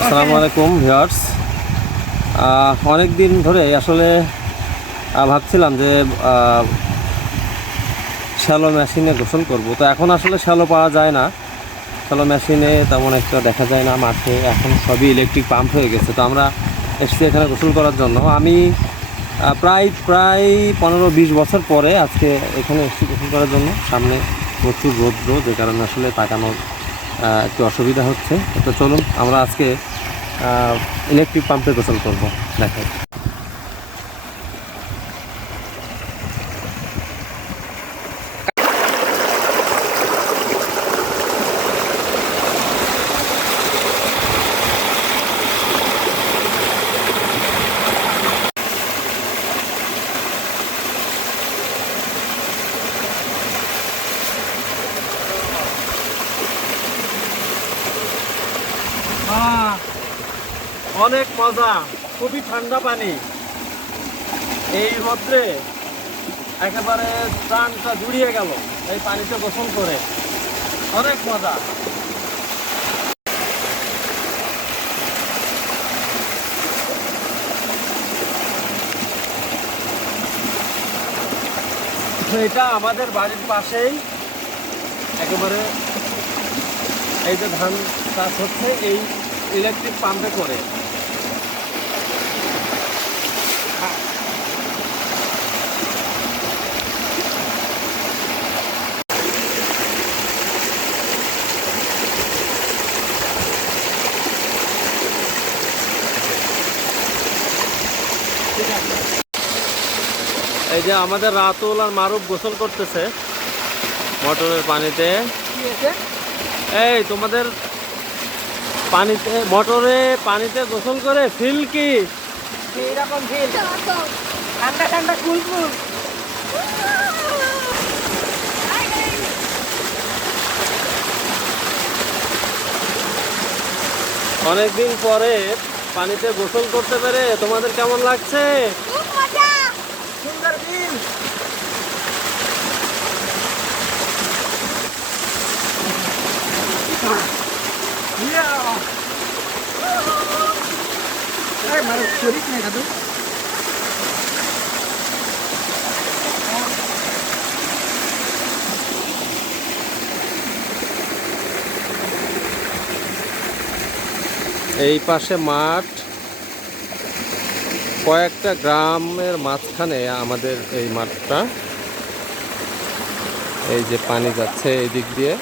আসসালামু আলাইকুম, ভিউয়ার্স। অনেক দিন ধরে আসলে ভাবছিলাম যে শ্যালো মেশিনে গোসল করব। তো এখন আসলে শ্যালো পাওয়া যায় না। শ্যালো মেশিনে তেমন একটা দেখা যায় না মাঠে। এখন সবই ইলেকট্রিক পাম্প হয়ে গেছে। তো আমরা এসেছি এখানে গোসল করার জন্য। আমি প্রায় প্রায় পনেরো বিশ বছর পরে আজকে এখানে এসেছি গোসল করার জন্য। সামনে প্রচুর রৌদ্র, যে কারণে আসলে তাকানোর একটু অসুবিধা হচ্ছে। তো চলুন আমরা আজকে ইলেকট্রিক পাম্পে গোসল করব। দেখাই। অনেক মজা, খুবই ঠান্ডা পানি। এই রোদ্রে একেবারে প্রাণটা জুড়িয়ে গেল এই পানিতে গোসল করে। অনেক মজা। এটা আমাদের বাড়ির পাশেই একেবারে এই যে ধান চাষ হচ্ছে, এই ইলেকট্রিক পাম্পে করে। এই যে আমাদের রাতুল আর মারুফ গোসল করতেছে। মোটরের পানিতে। এই তোমাদের পানিতে মোটরে পানিতে গোসল করে ফিল কি? এইরকম ফিল? ঠান্ডা ঠান্ডা কুল কুল অনেকদিন পরে পানিতে গোসল করতে পেরে তোমাদের কেমন লাগছে সুন্দর ফিল મારું ચોરી નહીં હતું এই পাশে মাঠ কয়েকটা গ্রামের মাঝখানে আমাদের এই মাঠটা এই যে পানি যাচ্ছে এই দিক দিয়ে